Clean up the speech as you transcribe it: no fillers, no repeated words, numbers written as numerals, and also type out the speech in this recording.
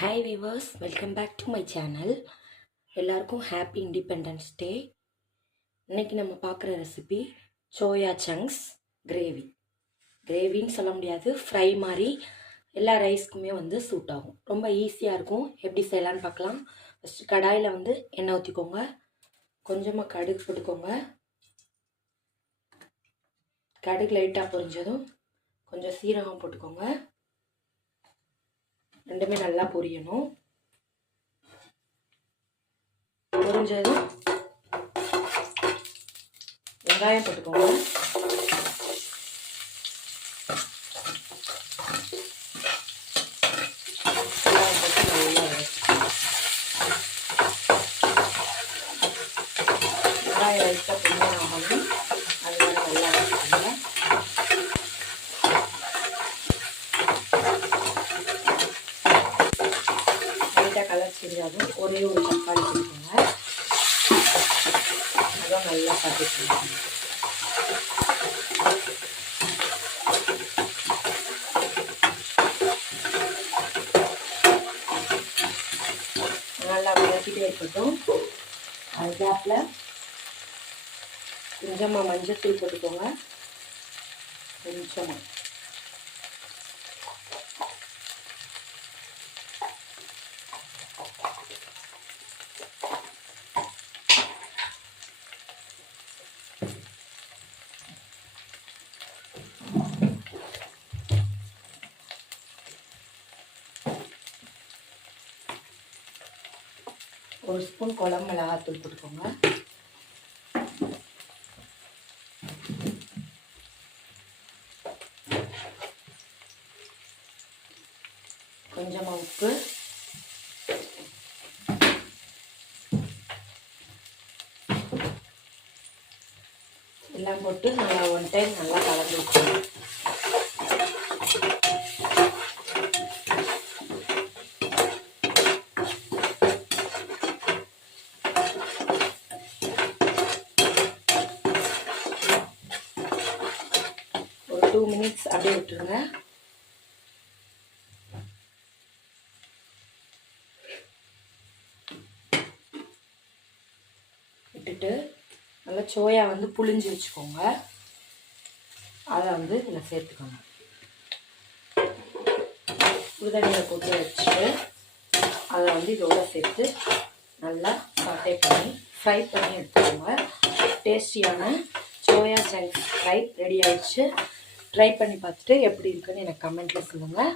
Hi viewers, welcome back to my channel. எல்லாருக்கும் happy independence day. இன்னைக்கு நம்ம பார்க்குற ரெசிபி சோயா சங்க்ஸ் கிரேவின்னு சொல்ல முடியாது, ஃப்ரை மாதிரி எல்லா ரைஸ்க்குமே சூட் ஆகும். ரொம்ப ஈஸியாக இருக்கும். எப்படி செய்யலான்னு பார்க்கலாம். ஃபஸ்ட்டு கடாயில் எண்ணெய் ஊற்றிக்கோங்க. கொஞ்சமாக கடுகு போட்டுக்கோங்க. கடுகு லைட்டாக பொரிஞ்சதும் கொஞ்சம் சீரகம் போட்டுக்கோங்க. ரெண்டுமே நல்லா பொரியணும். பொரிஞ்சதும் வெங்காயம் போட்டுக்கோங்க. வெங்காயம் போட்டு நல்லா வெங்காயம் லைட்டாக பொரியல் ஆகணும். அதனால நல்லா வச்சுக்கோங்க. கலர் செஞ்சாலும் ஒரே ஒரு தக்காளி போட்டுக்கோங்க. அதான் நல்லா பார்த்துக்கோங்க. நல்லா வதக்கிட்டே இருக்கட்டும். அது கேப்பில் கொஞ்சமாக மஞ்சத்தூள் போட்டுக்கோங்க. கொஞ்சமாக ஒரு ஸ்பூன் குழம்பு மிளகாத்தூள் போட்டுக்கோங்க. கொஞ்சமாக உப்பு, எல்லாம் போட்டு நல்லா ஒன் டைம் நல்லா கலந்து விட்டுருங்க. ஒரு 2 minutes அப்படியே விட்டுருங்க. விட்டுட்டு நல்லா சோயா புழிஞ்சு வச்சுக்கோங்க. அதை இதில் சேர்த்துக்கோங்க. சுடுதண்ணியில் போட்டு வச்சுட்டு அதை இதோட சேர்த்து நல்லா சாட்டை பண்ணி ஃப்ரை பண்ணி எடுத்துக்கோங்க. டேஸ்டியான சோயா சங்க்ஸ் ஃப்ரை ரெடி ஆயிடுச்சு. ட்ரை பண்ணி பார்த்துட்டு எப்படி இருக்குன்னு எனக்கு கமெண்ட்டில் சொல்லுங்கள்.